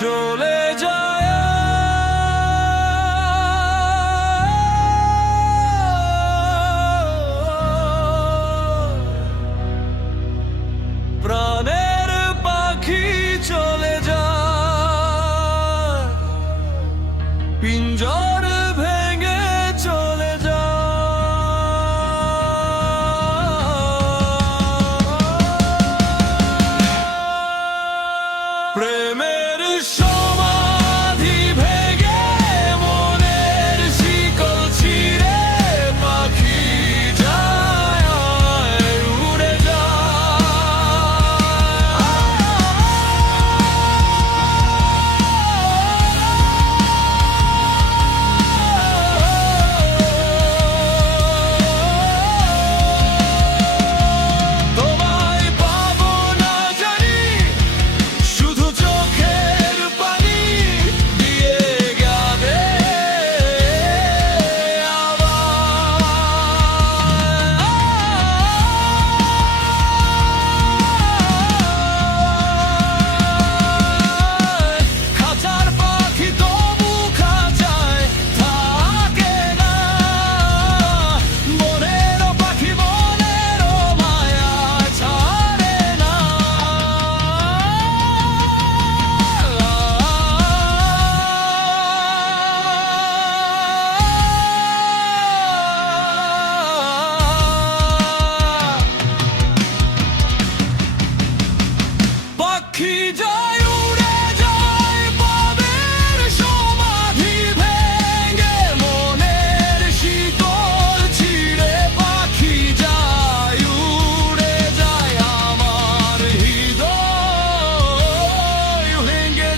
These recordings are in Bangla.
চলে যায় প্রাণের পাখি চলে যায় পিঞ্জর ভেঙে চলে যায় প্রেমের সমাধি ভেঙে মনের শিকল ছিঁড়ে পাখি যায় উড়ে যায় তোমায় পাবো না জানি শুধু চোখের পানি দিয়ে গেবে আবার খাঁচার পাখি তবু খাঁচায় থাকে না মনেরও পাখি মনেরও মায়া ছাড়ে না পাখি যায় উড়ে যায় পাবের সমাধি ভেঙে মনের শিকল ছিঁড়ে পাখি যায় উড়ে যায় আমার হৃদয় ভেঙে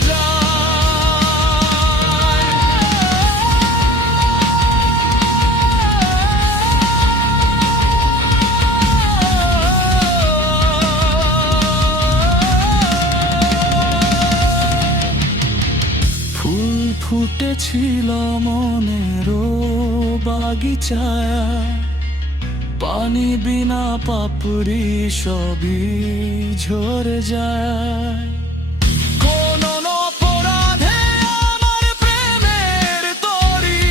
ফুল ফুটেছিল মনেরও বাগিচায় পানি বিনা পাপড়ি সবই ঝরে যায় কোন অপরাধে আমার প্রেমের তরি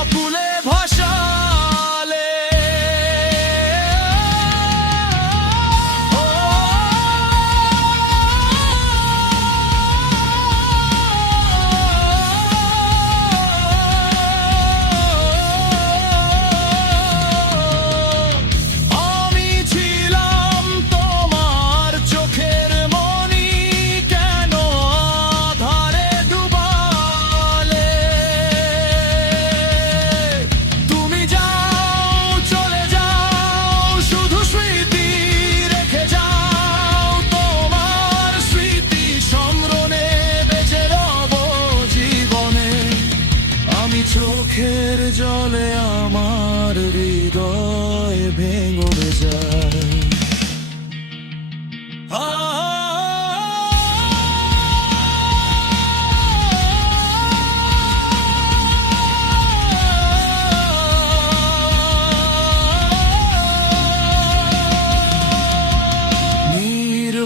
অকুলে ভাসালে আমি ছিলাম তোমার চোখের মণি কেন আধারে ডুবালে তুমি যাও চলে যাও শুধু স্মৃতি রেখে যাও তোমার স্মৃতি সমরণে বেঁচে রব জীবনে আমি চোখের জলে আমার হৃদয় ভেঙে যায়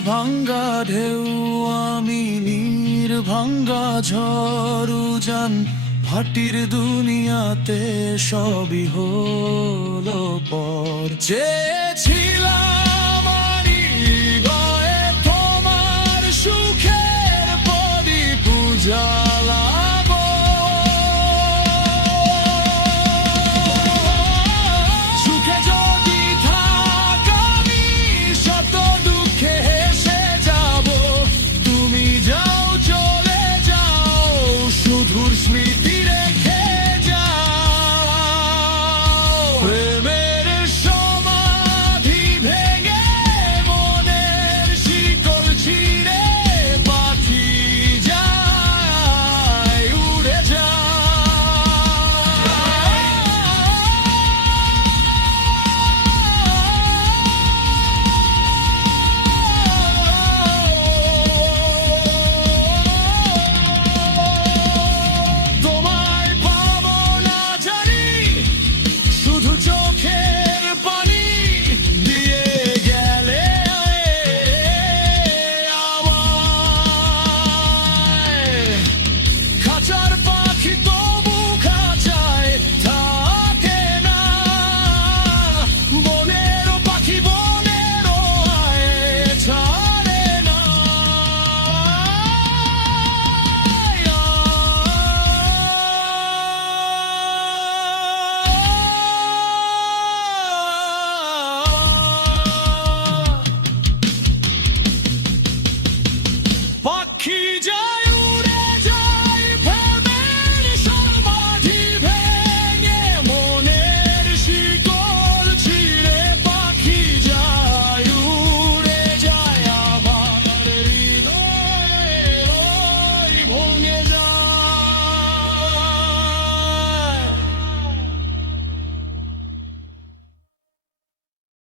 ভাঙ্গা ঢেউ আমি নীর ভাঙ্গা ঝড় উজান ভাটির দুনিয়াতে সবই হলো পর চেয়েছিলাম